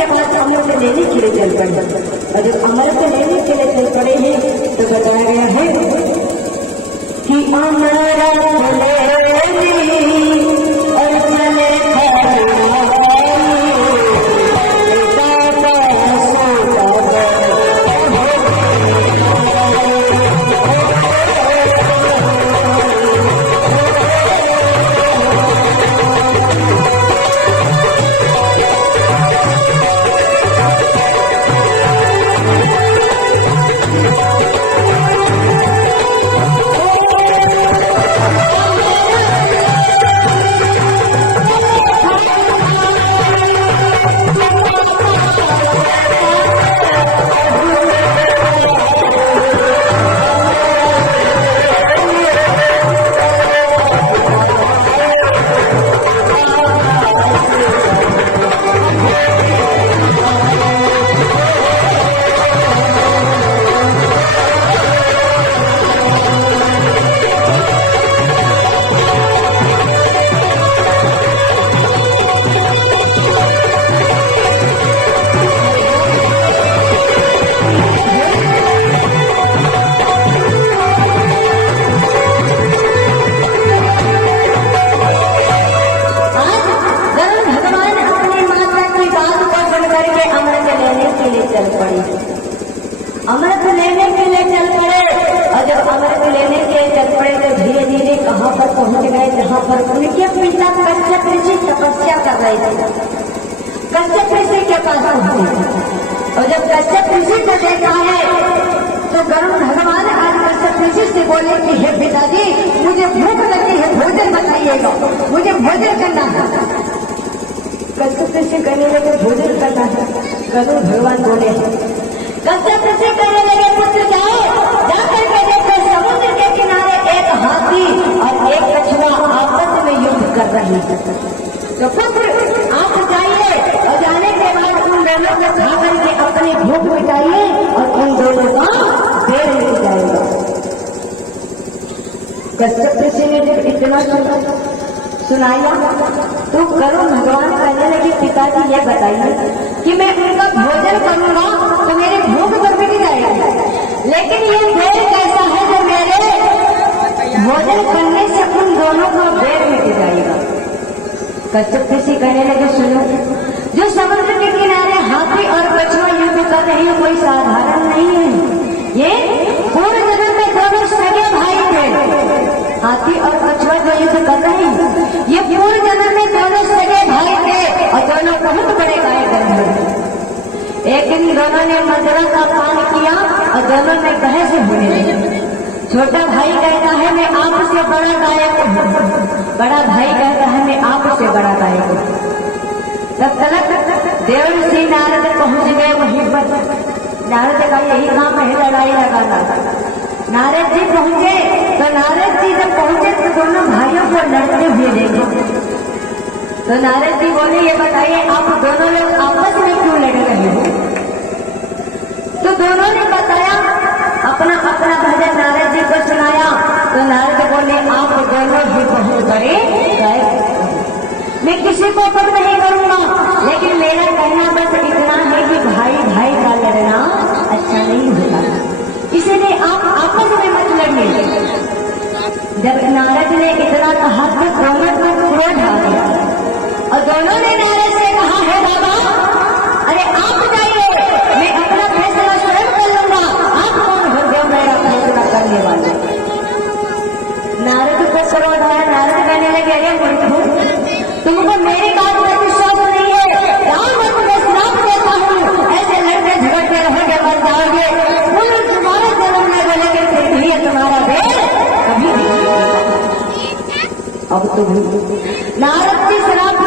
के बाद अमृत लेने के लिए चल पड़े। और जब अमृत लेने के लिए चल पड़े हैं तो बताया गया है कि अमृत और चले अमृत लेने के लिए चल पड़े। और जब अमृत लेने के लिए चल पड़े तो धीरे धीरे कहाँ पर पहुंच गए जहाँ पर उनके पिता कश्यप ऋषि तपस्या कर रहे थे। कश्यप ऋषि के पास पहुंचे और जब कश्यप ऋषि को देखा है तो गरुड़ भगवान आज कश्यप ऋषि से बोले कि हे पिताजी मुझे भूख लगी है, भोजन बताइएगा, मुझे भोजन करना है। कश्यप ऋषि कहने लगे भोजन करना है। गरुड़ भगवान बोले कश्यप ऋषि कहने लगे पुत्र जाओ, जाकर के देखो समुद्र के किनारे एक हाथी और एक कछुआ आपस में युद्ध कर रहे हैं। तो पुत्र आप जाइए और जाने के बाद उन दोनों को खा करके अपनी भूख मिटाइए और उन दोनों का पेड़ मिट जाएगा। कश्यप ऋषि ने जब इतना सुनाया तो गरुड़ भगवान कहने लगे पिताजी ये बताइए कि मैं उनका भोजन करूंगा तो मेरी भूख तो मिट जाएगी, लेकिन ये पेड़ कैसा है जो मेरे भोजन करने से उन दोनों का पेड़ मिट जाएगा। कश्यप ऋषि कहने लगे सुनो, जो समुद्र के किनारे हाथी और कछुआ युद्ध कर रहे हैं कोई साधारण नहीं है। ये पूर्व जन्म में दोनों सगे भाई थे। हाथी और कछुआ जो युद्ध कर रहे हैं ये पूर्व जन्म में दोनों सगे भाई थे और दोनों बहुत बड़े गायक थे। एक दिन दोनों ने मदिरा का पान किया और दोनों में बहस होने लगी। छोटा भाई कहता है मैं आपसे बड़ा गायक हूँ, बड़ा भाई कहता है मैं आपसे बड़ा गायक हूँ। तब तक देवर्षि नारद पहुंच गए वहीं पर। नारद का यही काम है लड़ाई लगाना। नारद जी पहुंचे तो नारद जी जब पहुंचे तो दोनों भाइयों को लड़ते हुए देखे। तो नारद जी बोले ये बताइए आप दोनों लोग आपस में क्यों लड़ रहे हो? तो दोनों ने बताया अपना अपना भजन नारद जी को सुनाया। तो नारद बोले आप दोनों भी बहुत बड़े गायक, मैं किसी को कम नहीं करूंगा, लेकिन मेरा कहना बस इतना है कि भाई भाई का लड़ना अच्छा नहीं होता, इसलिए आप आपस में मत लड़िए। जब नारद ने इतना कहा तो दोनों को क्रोध आ गया और दोनों ने नारद से कहा है बाबा अरे आप जाइए, मैं अपना फैसला स्वयं कर लूंगा, आप कौन हो गए मेरा फैसला करने वाले। नारद को क्रोध आया। नारद कहने लगे अरे मूर्ख, तुमको मेरी बात में विश्वास नहीं है, जाओ मैं तुम्हें श्राप देता हूँ, ऐसे लड़के झगड़ते रहोगे मर जाओगे, पुनः तुम्हारे जन्म में बोलेंगे फिर भी तुम्हारा देश कभी नहीं। अब तुम नारद की श्राप